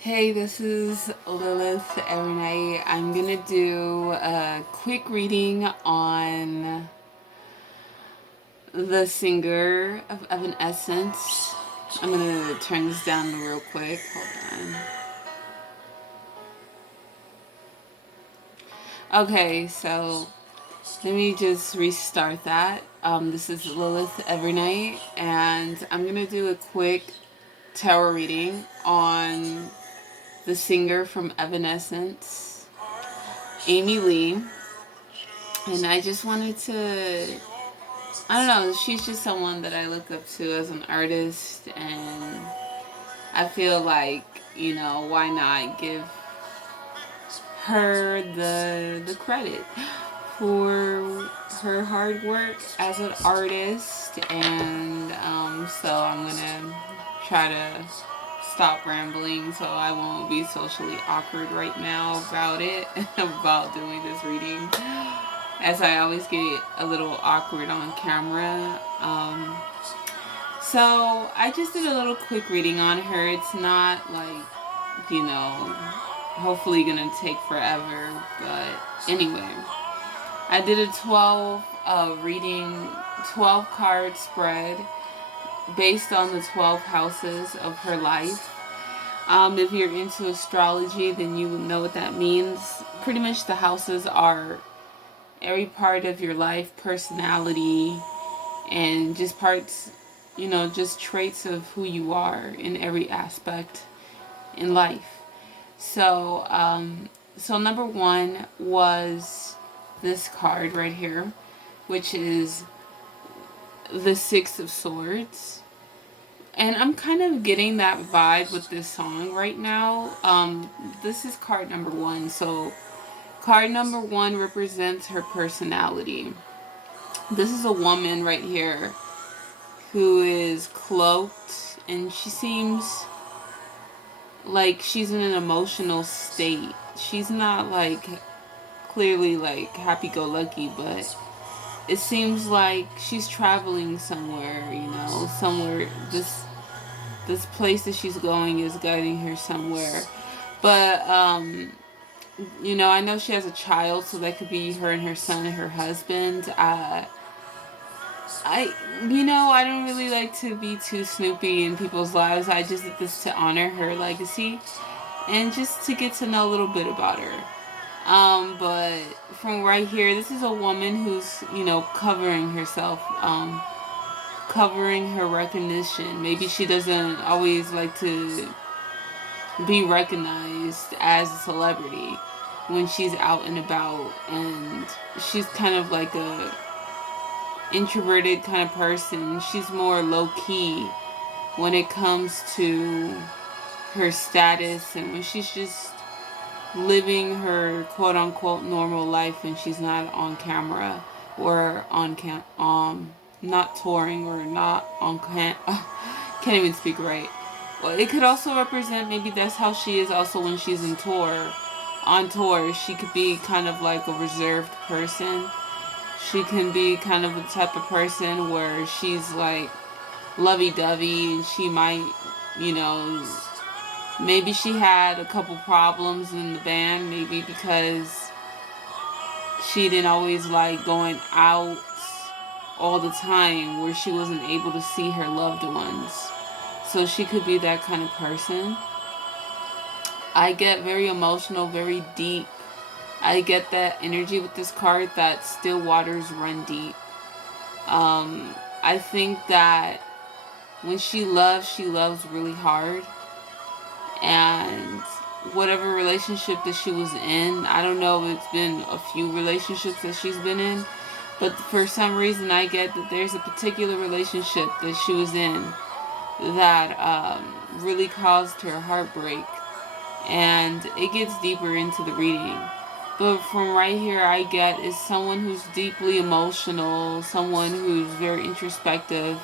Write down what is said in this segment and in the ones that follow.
Hey, this is Lilith every night. I'm gonna do a quick reading on the singer of Evanescence. I'm gonna turn this down real quick. Hold on. Okay, so let me just restart that. This is Lilith every night, and I'm gonna do a quick tarot reading on the singer from Evanescence, Amy Lee. And I just wanted to, I don't know, she's just someone that I look up to as an artist, and I feel like, why not give her the credit for her hard work as an artist. And so I'm gonna try to stop rambling so I won't be socially awkward right now about it, about doing this reading, as I always get a little awkward on camera. So I just did a little quick reading on her. It's not like, hopefully gonna take forever, but anyway, I did a 12 reading, 12 card spread based on the 12 houses of her life. If you're into astrology, then you know what that means. Pretty much the houses are every part of your life, personality, and just parts, just traits of who you are in every aspect in life. So number one was this card right here, which is the Six of Swords. And I'm kind of getting that vibe with this song right now. This is card number one. So card number one represents her personality. This is a woman right here who is cloaked, and she seems like she's in an emotional state. She's not like clearly like happy-go-lucky, but it seems like she's traveling somewhere, somewhere this place that she's going is guiding her somewhere. But I know she has a child, so that could be her and her son and her husband. I don't really like to be too snoopy in people's lives. I just did this to honor her legacy and just to get to know a little bit about her. But from right here, this is a woman who's, covering herself, covering her recognition. Maybe she doesn't always like to be recognized as a celebrity when she's out and about, and she's kind of like a introverted kind of person. She's more low-key when it comes to her status, and when she's just living her quote-unquote normal life and she's not on camera or not touring or not on can't even speak right. Well, it could also represent, maybe that's how she is also when she's on tour. She could be kind of like a reserved person. She can be kind of the type of person where she's like lovey-dovey, and she might, maybe she had a couple problems in the band, maybe because she didn't always like going out all the time, where she wasn't able to see her loved ones. So she could be that kind of person. I get very emotional, very deep. I get that energy with this card, that still waters run deep. I think that when she loves really hard. And whatever relationship that she was in, I don't know if it's been a few relationships that she's been in, but for some reason I get that there's a particular relationship that she was in that really caused her heartbreak. And it gets deeper into the reading. But from right here, I get is someone who's deeply emotional, someone who's very introspective,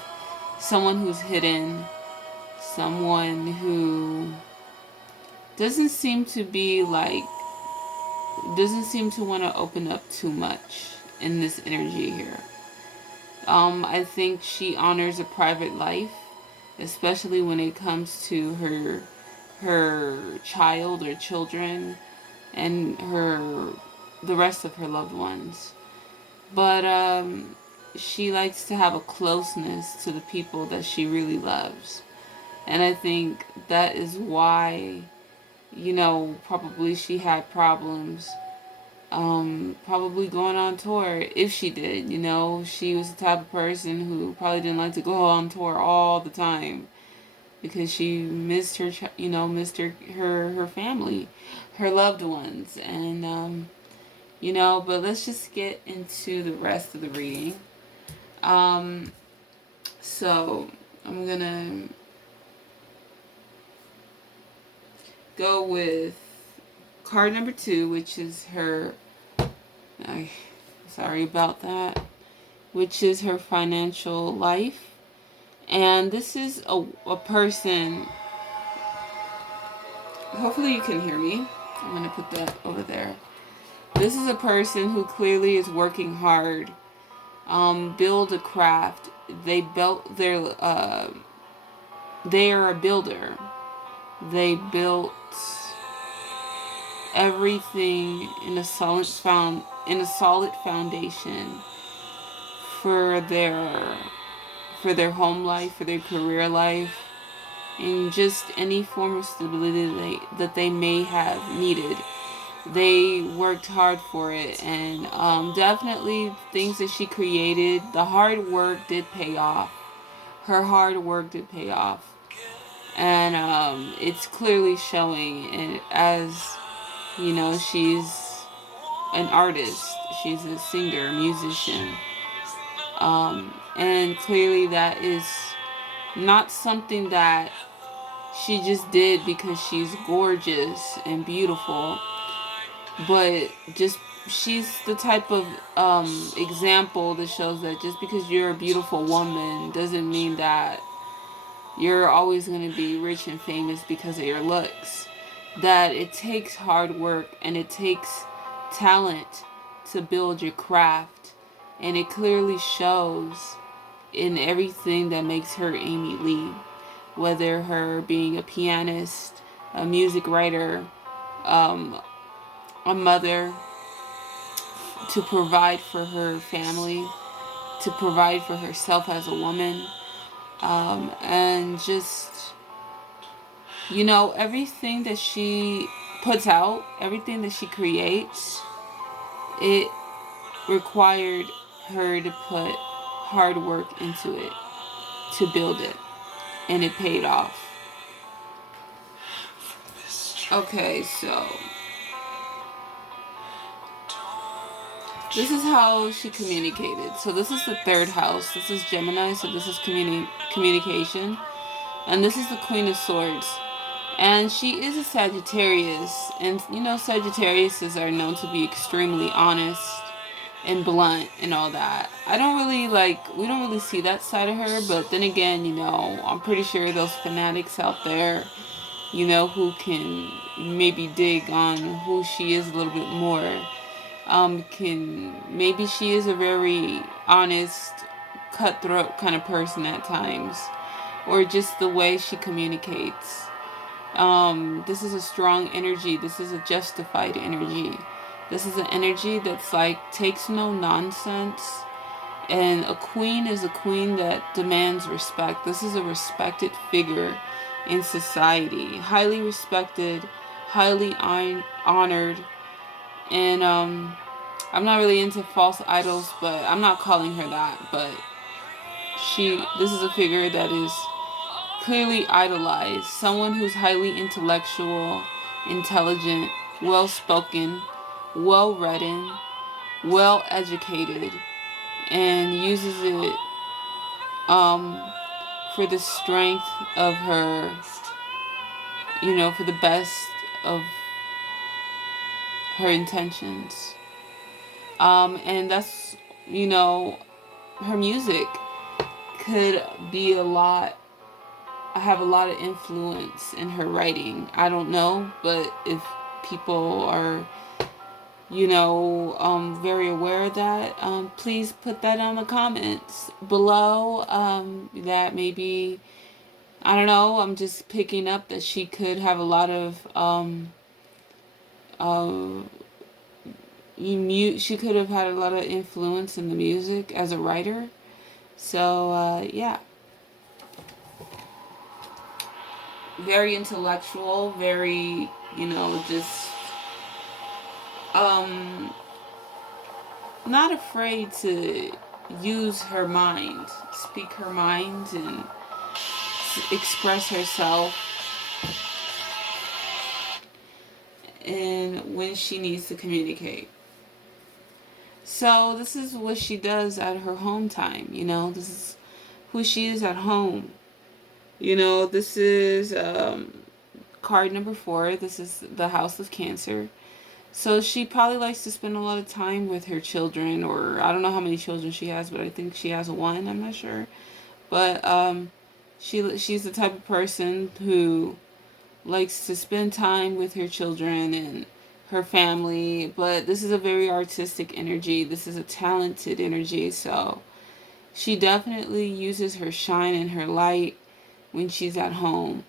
someone who's hidden, someone who doesn't seem to want to open up too much in this energy here. I think she honors a private life, especially when it comes to her her child or children and the rest of her loved ones. But she likes to have a closeness to the people that she really loves. And I think that is why, probably she had problems probably going on tour, if she did. She was the type of person who probably didn't like to go on tour all the time because she missed her family, her loved ones. And but let's just get into the rest of the reading. So I'm gonna go with card number 2, which is her, sorry about that, which is her financial life. And this is a person, hopefully you can hear me. I'm going to put that over there. This is a person who clearly is working hard, build a craft. They are a builder. They built everything in a solid foundation for their home life, for their career life, and just any form of stability that they may have needed. They worked hard for it, and definitely things that she created, the hard work did pay off. Her hard work did pay off. And it's clearly showing. And as she's an artist, she's a singer, a musician. And clearly that is not something that she just did because she's gorgeous and beautiful, but just she's the type of example that shows that just because you're a beautiful woman doesn't mean that you're always going to be rich and famous because of your looks. That it takes hard work and it takes talent to build your craft, and it clearly shows in everything that makes her Amy Lee. Whether her being a pianist, a music writer, a mother, to provide for her family, to provide for herself as a woman, and just, everything that she puts out, everything that she creates, it required her to put hard work into it, to build it, and it paid off. Okay, so this is how she communicated. So this is the 3rd house. This is Gemini, so this is communication. And this is the Queen of Swords. And she is a Sagittarius. And, Sagittariuses are known to be extremely honest and blunt and all that. We don't really see that side of her. But then again, I'm pretty sure those fanatics out there, who can maybe dig on who she is a little bit more, maybe she is a very honest, cutthroat kind of person at times, or just the way she communicates. This is a strong energy. This is a justified energy. This is an energy that's takes no nonsense. And a queen is a queen that demands respect. This is a respected figure in society, highly respected, highly honored. And I'm not really into false idols, but I'm not calling her that. But this is a figure that is clearly idolized. Someone who's highly intellectual, intelligent, well-spoken, well-read, well-educated, and uses it for the strength of her, for the best of her intentions. And that's, her music could be have a lot of influence in her writing. I don't know, but if people are, very aware of that, please put that on the comments below, that maybe I don't know, I'm just picking up that she could have a lot of uh, she could have had a lot of influence in the music as a writer. So yeah, very intellectual, very, just um not afraid to use her mind, speak her mind, and express herself, and when she needs to communicate. So this is what she does at her home time. This is who she is at home. This is card number 4. This is the House of Cancer. So she probably likes to spend a lot of time with her children, or I don't know how many children she has, but I think she has one. I'm not sure, but she's the type of person who likes to spend time with her children and her family. But this is a very artistic energy. This is a talented energy. So she definitely uses her shine and her light when she's at home.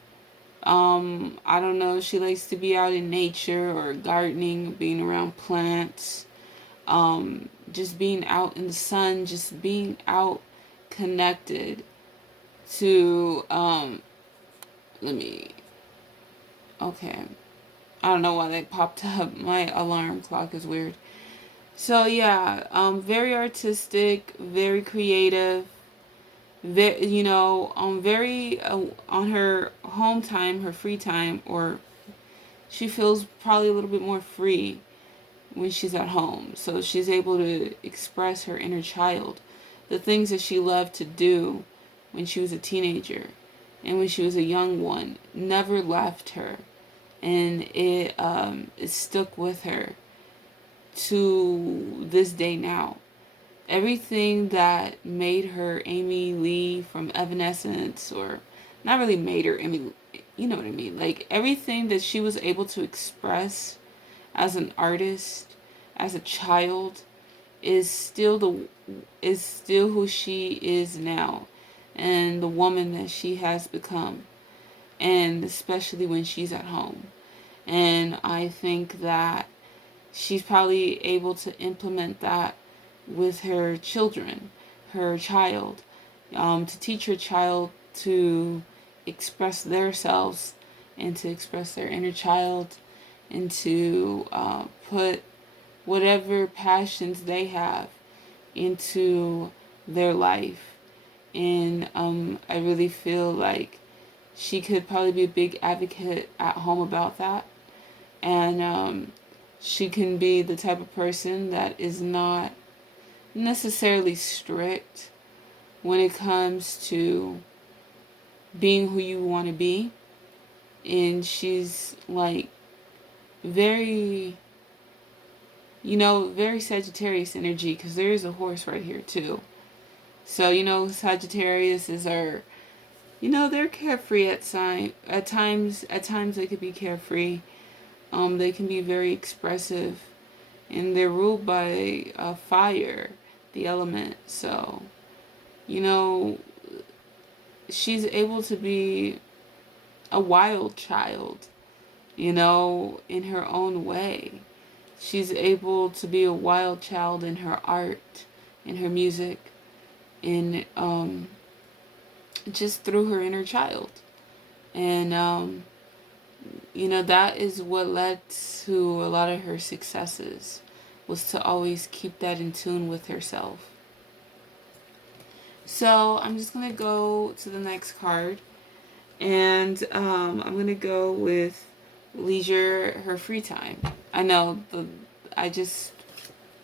I don't know, she likes to be out in nature or gardening, being around plants, just being out in the sun, just being out connected to, let me, okay. I don't know why they popped up. My alarm clock is weird. So yeah, very artistic, very creative, very on her home time, her free time, or she feels probably a little bit more free when she's at home. So she's able to express her inner child, the things that she loved to do when she was a teenager and when she was a young one, never left her, and it stuck with her to this day now. Everything that made her Amy Lee from Evanescence, or not really made her Amy, you know what I mean? Like everything that she was able to express as an artist, as a child, is still who she is now, and the woman that she has become, and especially when she's at home. And I think that she's probably able to implement that with her children, her child, to teach her child to express themselves and to express their inner child, and to put whatever passions they have into their life. And I really feel like she could probably be a big advocate at home about that. And she can be the type of person that is not necessarily strict when it comes to being who you want to be. And she's like very, very Sagittarius energy, because there is a horse right here too. So, Sagittarius is our, they're carefree at times. At times they could be carefree. They can be very expressive, and they're ruled by fire, the element. So, you know, she's able to be a wild child, in her own way. She's able to be a wild child in her art, in her music, in just through her inner child. And that is what led to a lot of her successes, was to always keep that in tune with herself. So I'm just going to go to the next card, and I'm going to go with leisure, her free time. I know I just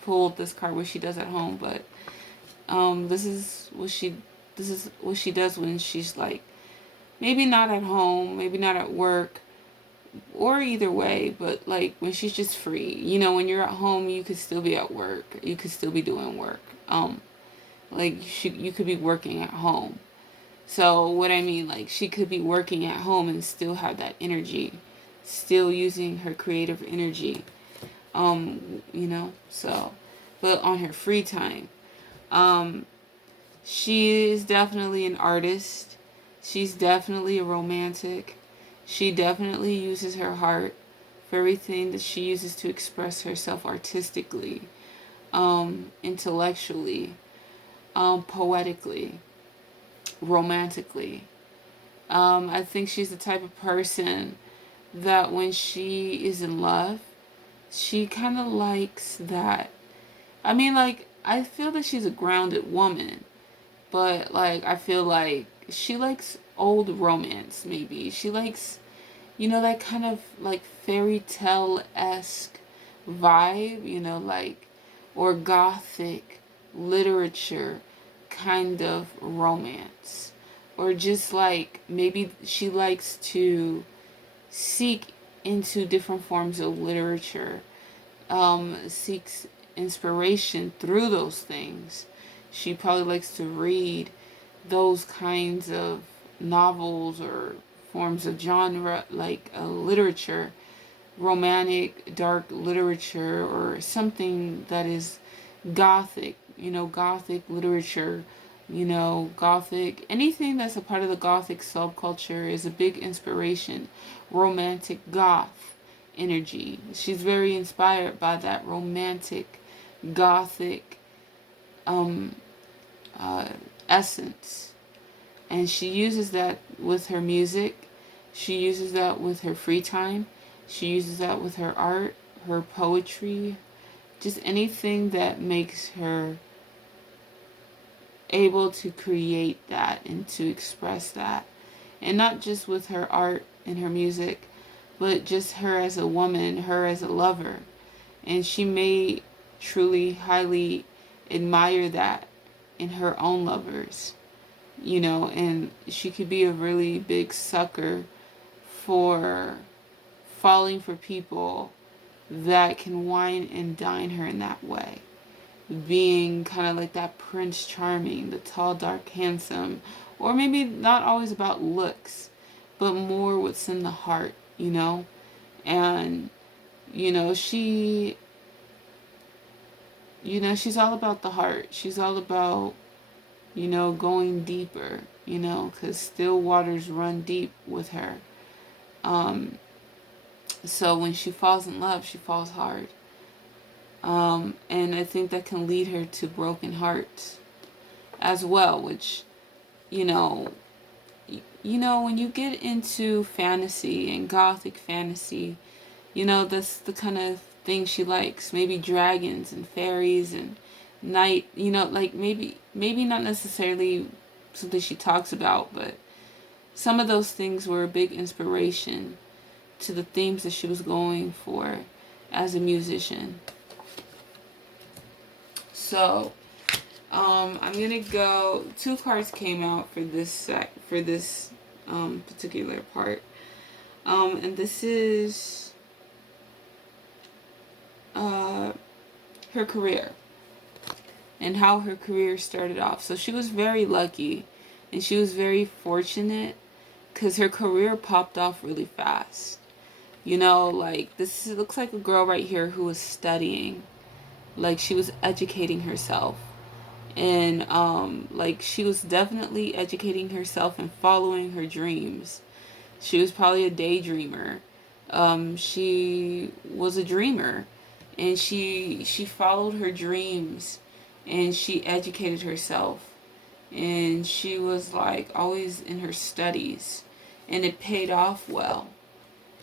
pulled this card, what she does at home, but this is what she does when she's like, maybe not at home, maybe not at work, or either way, but like when she's just free. When you're at home, you could still be at work, you could still be doing work. Like you could be working at home. So what I mean, like she could be working at home and still have that energy, still using her creative energy. So, but on her free time, she is definitely an artist. She's definitely a romantic. She definitely uses her heart for everything that she uses to express herself artistically, intellectually, poetically, romantically. I think she's the type of person that when she is in love, she kind of likes that. I mean, like, I feel that she's a grounded woman, but, like, I feel like she likes old romance, maybe. She likes, that kind of, like, fairy tale esque vibe, like, or gothic literature kind of romance. Or just, like, maybe she likes to seek into different forms of literature, seeks inspiration through those things. She probably likes to read those kinds of novels or forms of genre, like literature, romantic, dark literature, or something that is gothic, gothic literature, gothic, anything that's a part of the gothic subculture is a big inspiration. Romantic goth energy. She's very inspired by that romantic gothic um, uh, essence. And she uses that with her music. She uses that with her free time. She uses that with her art, her poetry, just anything that makes her able to create that and to express that. And not just with her art and her music, but just her as a woman, her as a lover. And she may truly highly admire that in her own lovers, and she could be a really big sucker for falling for people that can wine and dine her in that way. Being kind of like that Prince Charming, the tall, dark, handsome, or maybe not always about looks, but more what's in the heart. And, she, she's all about the heart. She's all about, going deeper, because still waters run deep with her. Um, so when she falls in love, she falls hard. And I think that can lead her to broken hearts as well, which, you know, when you get into fantasy and gothic fantasy, that's the kind of thing she likes. Maybe dragons and fairies and night, like maybe not necessarily something she talks about, but some of those things were a big inspiration to the themes that she was going for as a musician. So, I'm gonna go. Two cards came out for this particular part, and this is her career and how her career started off. So she was very lucky, and she was very fortunate because her career popped off really fast. Like looks like a girl right here who was studying, like she was educating herself, and like she was definitely educating herself and following her dreams. She was probably a daydreamer. She was a dreamer, and she followed her dreams, and she educated herself, and she was like always in her studies, and it paid off well.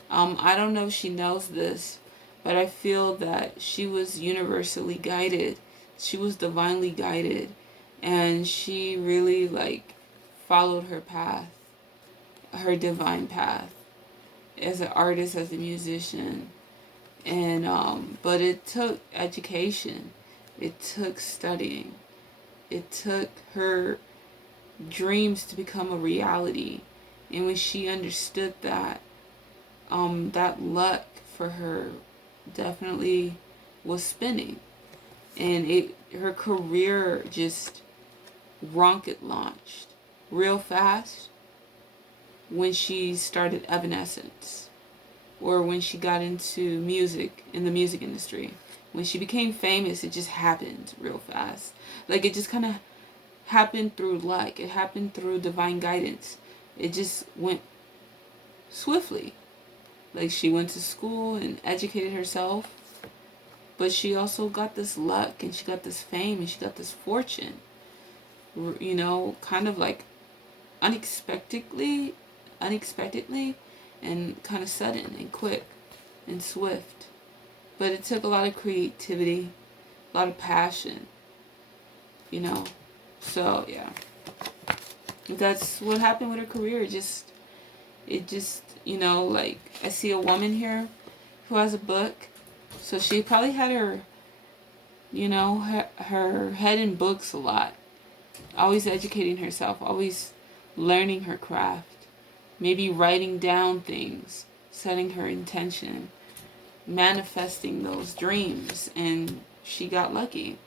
I don't know if she knows this, but I feel that she was universally guided. She was divinely guided, and she really like followed her path, her divine path, as an artist, as a musician. And but it took education, it took studying, it took her dreams to become a reality. And when she understood that, that luck for her definitely was spinning, and her career just rocket launched real fast when she started Evanescence, or when she got into music in the music industry. When she became famous, it just happened real fast. Like it just kind of happened through luck. It happened through divine guidance. It just went swiftly. Like, she went to school and educated herself, but she also got this luck, and she got this fame, and she got this fortune, kind of like unexpectedly, and kind of sudden and quick and swift. But it took a lot of creativity, a lot of passion, you know. So yeah, that's what happened with her career. It just, like, I see a woman here who has a book, so she probably had her head in books a lot, always educating herself, always learning her craft, maybe writing down things, setting her intention, manifesting those dreams, and she got lucky.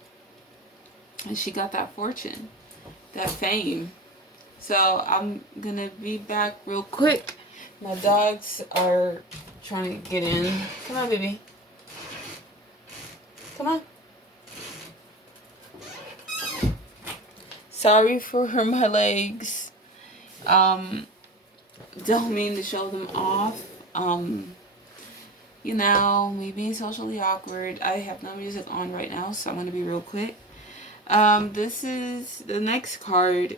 And she got that fortune, that fame. So I'm gonna be back real quick. My dogs are trying to get in. Come on, baby. Come on. Sorry for my legs. Don't mean to show them off. Me being socially awkward. I have no music on right now, so I'm gonna be real quick. This is the next card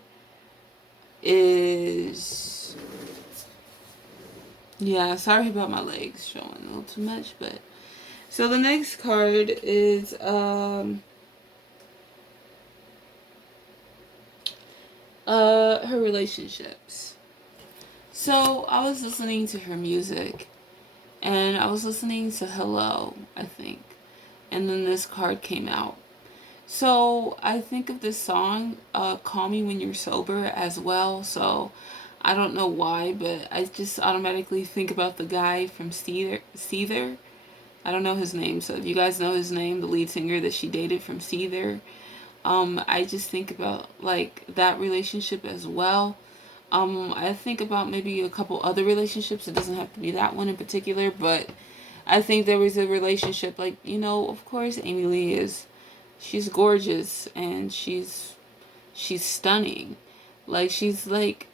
is, yeah, sorry about my legs showing a little too much, but so the next card is her relationships. So I was listening to her music, and I was listening to Hello, I think, and then this card came out. So I think of this song, Call Me When You're Sober, as well. So I don't know why, but I just automatically think about the guy from Seether. I don't know his name, so if you guys know his name, the lead singer that she dated from Seether, I just think about, like, that relationship as well. I think about maybe a couple other relationships. It doesn't have to be that one in particular, but I think there was a relationship, like, of course, Amy Lee she's gorgeous, and she's stunning. Like, she's like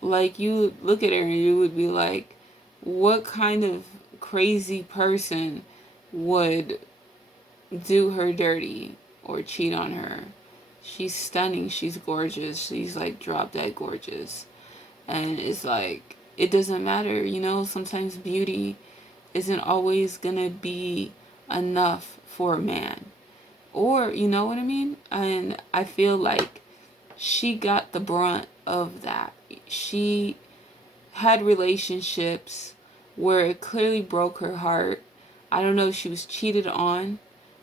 you look at her and you would be like, what kind of crazy person would do her dirty or cheat on her? She's stunning, she's gorgeous, she's like drop dead gorgeous. And it's like, it doesn't matter, sometimes beauty isn't always gonna be enough for a man. Or, you know what I mean? And I feel like she got the brunt of that. She had relationships where it clearly broke her heart. I don't know if she was cheated on.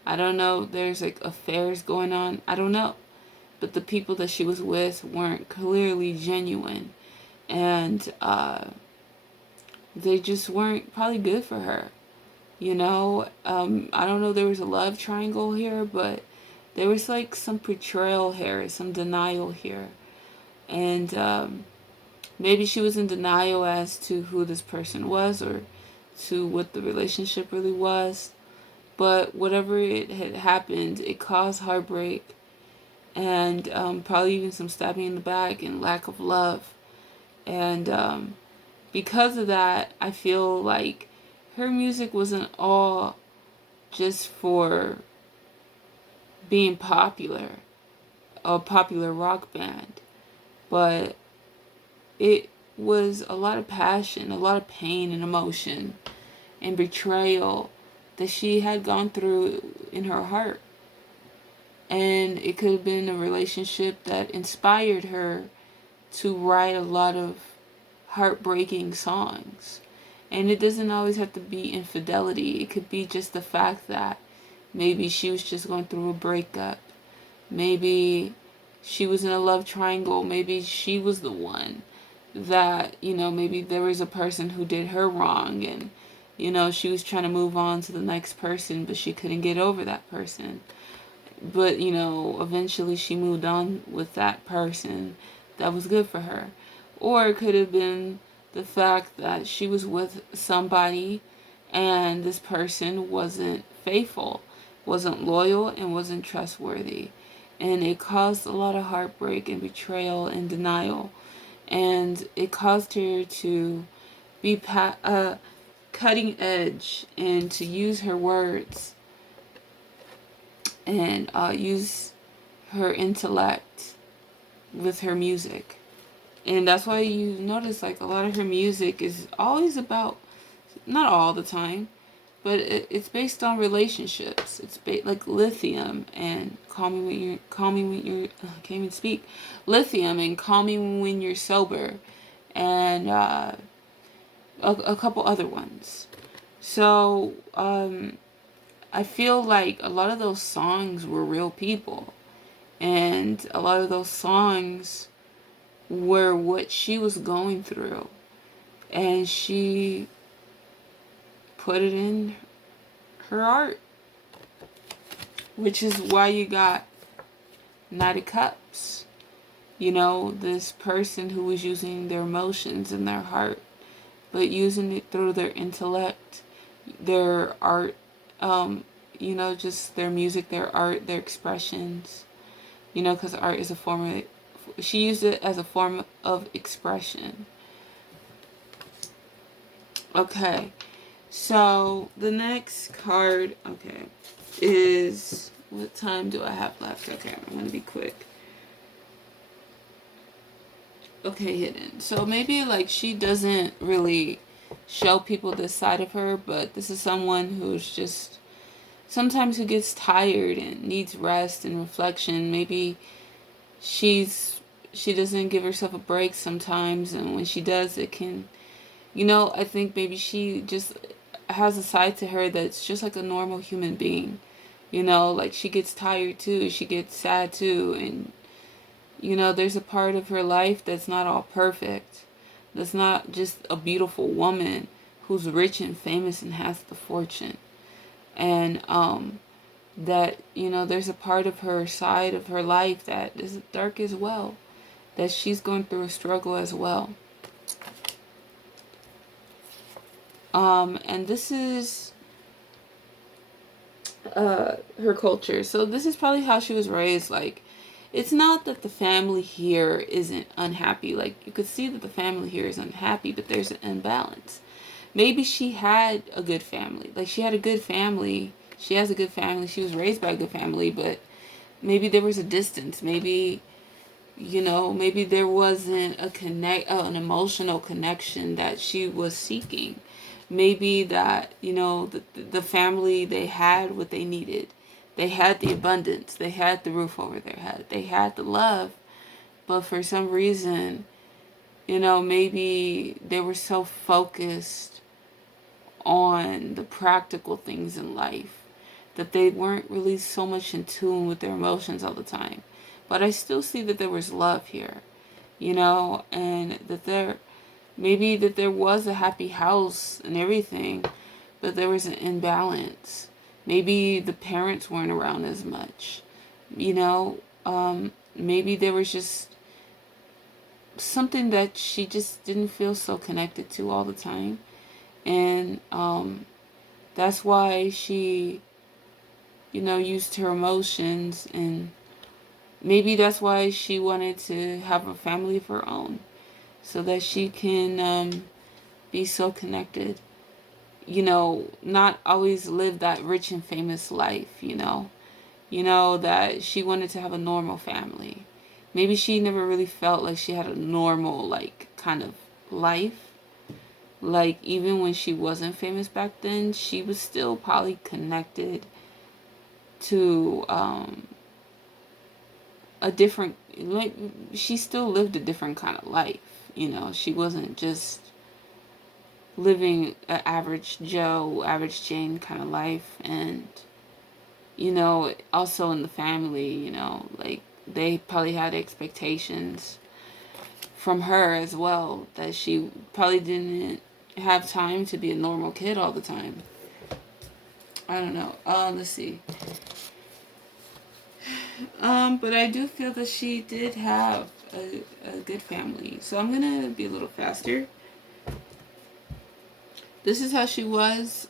I don't know, there's like affairs going on. I don't know. But the people that she was with weren't clearly genuine. And they just weren't probably good for her. I don't know, there was a love triangle here, but there was like some betrayal here, some denial here. And maybe she was in denial as to who this person was, or to what the relationship really was. But whatever it had happened, it caused heartbreak, and probably even some stabbing in the back and lack of love. And because of that, I feel like her music wasn't all just for being popular, a popular rock band, but it was a lot of passion, a lot of pain and emotion and betrayal that she had gone through in her heart. And it could have been a relationship that inspired her to write a lot of heartbreaking songs. And it doesn't always have to be infidelity. It could be just the fact that maybe she was just going through a breakup. Maybe she was in a love triangle. Maybe she was the one that, maybe there was a person who did her wrong, and, she was trying to move on to the next person, but she couldn't get over that person. But, eventually she moved on with that person that was good for her. Or it could have been the fact that she was with somebody and this person wasn't faithful, wasn't loyal, and wasn't trustworthy. And it caused a lot of heartbreak and betrayal and denial. and it caused her to be cutting edge and to use her words and use her intellect with her music. And that's why you notice like a lot of her music is always about, not all the time, but it's based on relationships. It's like Lithium and Call Me When You're, I can't even speak. Lithium and Call Me When You're Sober, and a couple other ones. So I feel like a lot of those songs were real people, and a lot of those songs were what she was going through, and she put it in her art, which is why you got Knight of Cups. You know, this person who was using their emotions and their heart, but using it through their intellect, their art, just their music, their art, their expressions. Because art is a form of, she used it as a form of expression. Okay, so the next card, is, what time do I have left? Okay, I'm going to be quick. Okay, hidden. So maybe like she doesn't really show people this side of her, but this is someone who's just sometimes who gets tired and needs rest and reflection. Maybe she doesn't give herself a break sometimes, and when she does, it can, I think maybe she just has a side to her that's just like a normal human being. Like she gets tired too, she gets sad too, and there's a part of her life that's not all perfect. That's not just a beautiful woman who's rich and famous and has the fortune. And that, there's a part of her side of her life that is dark as well. That she's going through a struggle as well. And this is her culture. So this is probably how she was raised. Like, it's not that the family here isn't unhappy. Like, you could see that the family here is unhappy, but there's an imbalance. Maybe she had a good family. Like, she had a good family. She has a good family. She was raised by a good family, but maybe there was a distance. Maybe, maybe there wasn't an emotional connection that she was seeking. Maybe that, the family, they had what they needed. They had the abundance. They had the roof over their head. They had the love. But for some reason, maybe they were so focused on the practical things in life that they weren't really so much in tune with their emotions all the time. But I still see that there was love here, and that maybe that there was a happy house and everything, but there was an imbalance. Maybe the parents weren't around as much, maybe there was just something that she just didn't feel so connected to all the time. And that's why she, used her emotions, and maybe that's why she wanted to have a family of her own, so that she can be so connected. Not always live that rich and famous life, that she wanted to have a normal family. Maybe she never really felt like she had a normal, like, kind of life. Like, even when she wasn't famous back then, she was still probably connected to a different, like, she still lived a different kind of life. She wasn't just living an average Joe, average Jane kind of life. And, also in the family, like, they probably had expectations from her as well, that she probably didn't have time to be a normal kid all the time. I don't know. Let's see. But I do feel that she did have a good family. So I'm gonna be a little faster. This is how she was.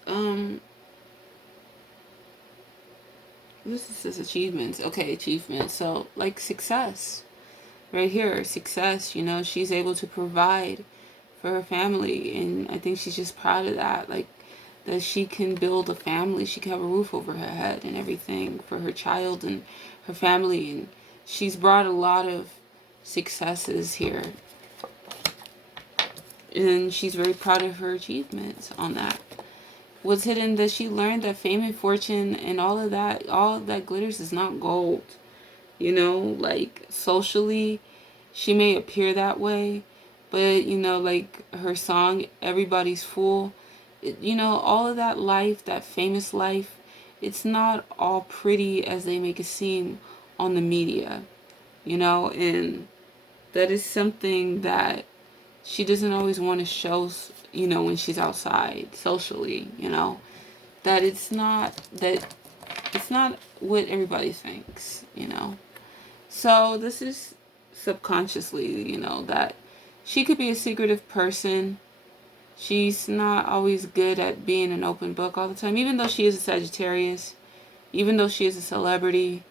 This is achievements. Okay, achievements. So, like, success, right here, success, you know, she's able to provide for her family, and I think she's just proud of that, like, that she can build a family, she can have a roof over her head and everything for her child and her family, and she's brought a lot of successes here, and she's very proud of her achievements on that. What's hidden, that she learned that fame and fortune and all that glitters is not gold. You know, like, socially, she may appear that way, but, you know, like her song, Everybody's Fool, you know, all of that life, that famous life, it's not all pretty as they make it seem on the media, you know, and that is something that she doesn't always want to show, you know, when she's outside socially, you know, that it's not what everybody thinks, you know. So this is subconsciously, you know, that she could be a secretive person. She's not always good at being an open book all the time, even though she is a Sagittarius, even though she is a celebrity.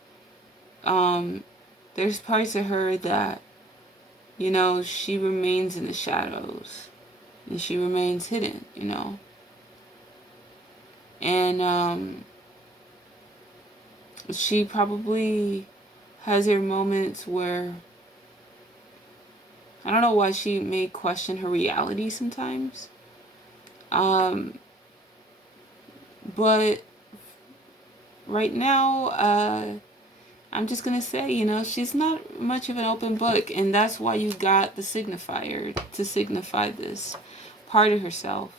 There's parts of her that, you know, she remains in the shadows and she remains hidden, you know. And she probably has her moments where, I don't know why, she may question her reality sometimes. But right now, I'm just going to say, you know, she's not much of an open book. And that's why you got the signifier to signify this part of herself.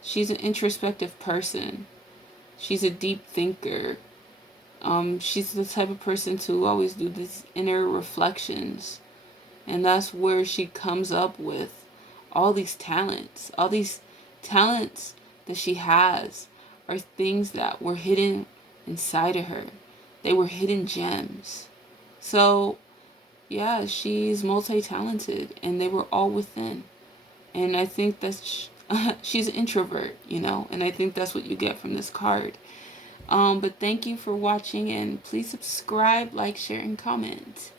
She's an introspective person. She's a deep thinker. She's the type of person to always do these inner reflections. And that's where she comes up with all these talents. All these talents that she has are things that were hidden inside of her. They were hidden gems. So, yeah, she's multi-talented, and they were all within. And I think that's she's an introvert, you know, and I think that's what you get from this card. But thank you for watching, and please subscribe, like, share, and comment.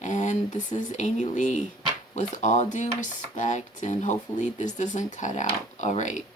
And this is Amy Lee, with all due respect, and hopefully this doesn't cut out. All right.